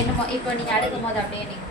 என்னமோ இப்போ நீங்கள் அடுக்கும் போது அப்படியே நீங்கள்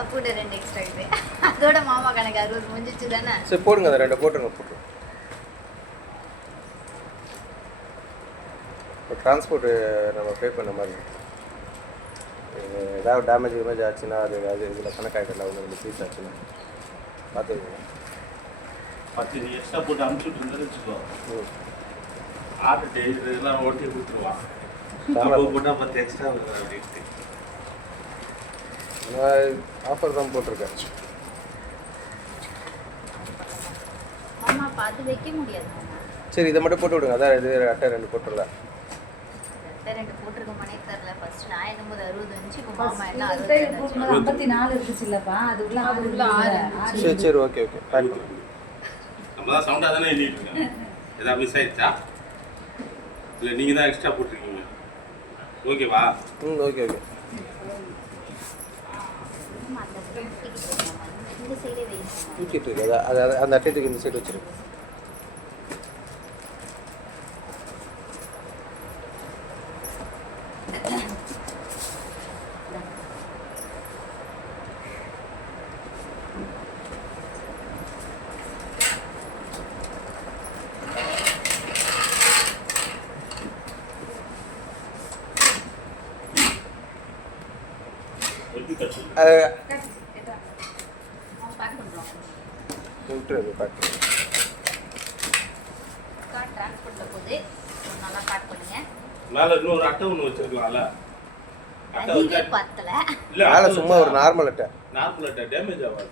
அப்போ 2 எக்ஸ்ட்ரா இது அதோட மாமா கணக்கு 60 முடிஞ்சிச்சு தானே. சரி போடுங்க, அந்த 2 போட்டுருங்க. இப்போ டிரான்ஸ்போர்ட் நம்ம பே பண்ண மாதிரி ஏதாவது டேமேஜ் ஆச்சுன்னா அது இதில் கணக்காகிடல, உங்களுக்கு ஃபீஸ் ஆச்சுன்னா பார்த்துக்கோங்க. 10 எக்ஸ்ட்ரா போட்டு அனுப்பிச்சுட்டு இருந்தாலும் வச்சுக்கோ, ஆர்டர் டெய்லர்லாம் ஓட்டி கொடுத்துருவான். போட்டால் 10 எக்ஸ்ட்ரா வருது அப்படின்ட்டு ஆஃபர் தான் போட்டிருக்கேன். மாமா பார்த்து வைக்க முடியாது மாமா. சரி இதை மட்டும் போட்டு விடுங்க. அதான் இது அட்டை 2 போட்டுடலாம். அட்டை 2 போட்டிருக்க மனே தெரியல. ஃபர்ஸ்ட் நான் என்னும்போது 60 இருந்துச்சு, இப்போ மாமா என்ன 54 இருந்துச்சு இல்லப்பா, அதுக்குள்ள 6. சரி ஓகே பேக் பண்ணு. நம்ம தான் சவுண்டாக தானே எண்ணிட்டு இருக்கேன். ஏதாவது மிஸ் ஆயிடுச்சா இல்லை நீங்கள் தான் எக்ஸ்ட்ரா போட்டிருக்கீங்க? ஓகேவா? ஓகே இந்த சைடே வைங்க. தூக்கிட்டு இருக்கு. அது அந்த அட்டைக்கு இந்த சைடு வச்சிருக்கு. மேல இன்னொரு அட்டை ஒன்று வச்சிருக்கலாம்ல. அட்டை பத்தல இல்ல, சும்மா ஒரு நார்மல் அட்டை டேமேஜ் ஆகாது.